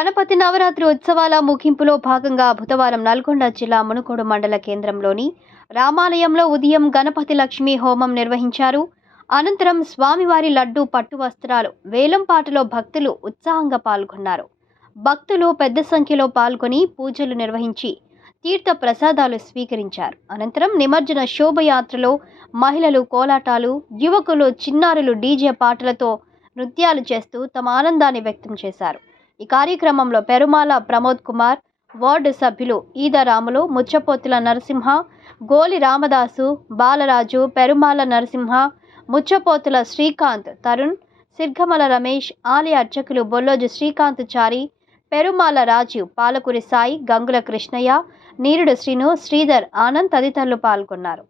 గణపతి నవరాత్రి ఉత్సవాల ముగింపులో భాగంగా బుధవారం నల్గొండ జిల్లా మునుగోడు మండల కేంద్రంలోని రామాలయంలో ఉదయం గణపతి లక్ష్మీ హోమం నిర్వహించారు. అనంతరం స్వామివారి లడ్డు పట్టు వస్త్రాలు వేలంపాటలో భక్తులు ఉత్సాహంగా పాల్గొన్నారు. భక్తులు పెద్ద సంఖ్యలో పాల్గొని పూజలు నిర్వహించి తీర్థ ప్రసాదాలు స్వీకరించారు. అనంతరం నిమజ్జన శోభయాత్రలో మహిళలు కోలాటాలు, యువకులు, చిన్నారులు డీజే పాటలతో నృత్యాలు చేస్తూ తమ ఆనందాన్ని వ్యక్తం చేశారు. ఈ కార్యక్రమంలో పెరుమాల ప్రమోద్ కుమార్, వార్డు సభ్యులు ఈదరాములు, ముచ్చపోతుల నరసింహ, గోలి రామదాసు, బాలరాజు, పెరుమాల నరసింహ, ముచ్చపోతుల శ్రీకాంత్, తరుణ్, సిర్గమల రమేష్, ఆలయ అర్చకులు బొల్లోజు శ్రీకాంత్ చారి, పెరుమాల రాజు, పాలకూరి సాయి, గంగుల కృష్ణయ్య, నీరుడు శ్రీను, శ్రీధర్, ఆనంద్ తదితరులు పాల్గొన్నారు.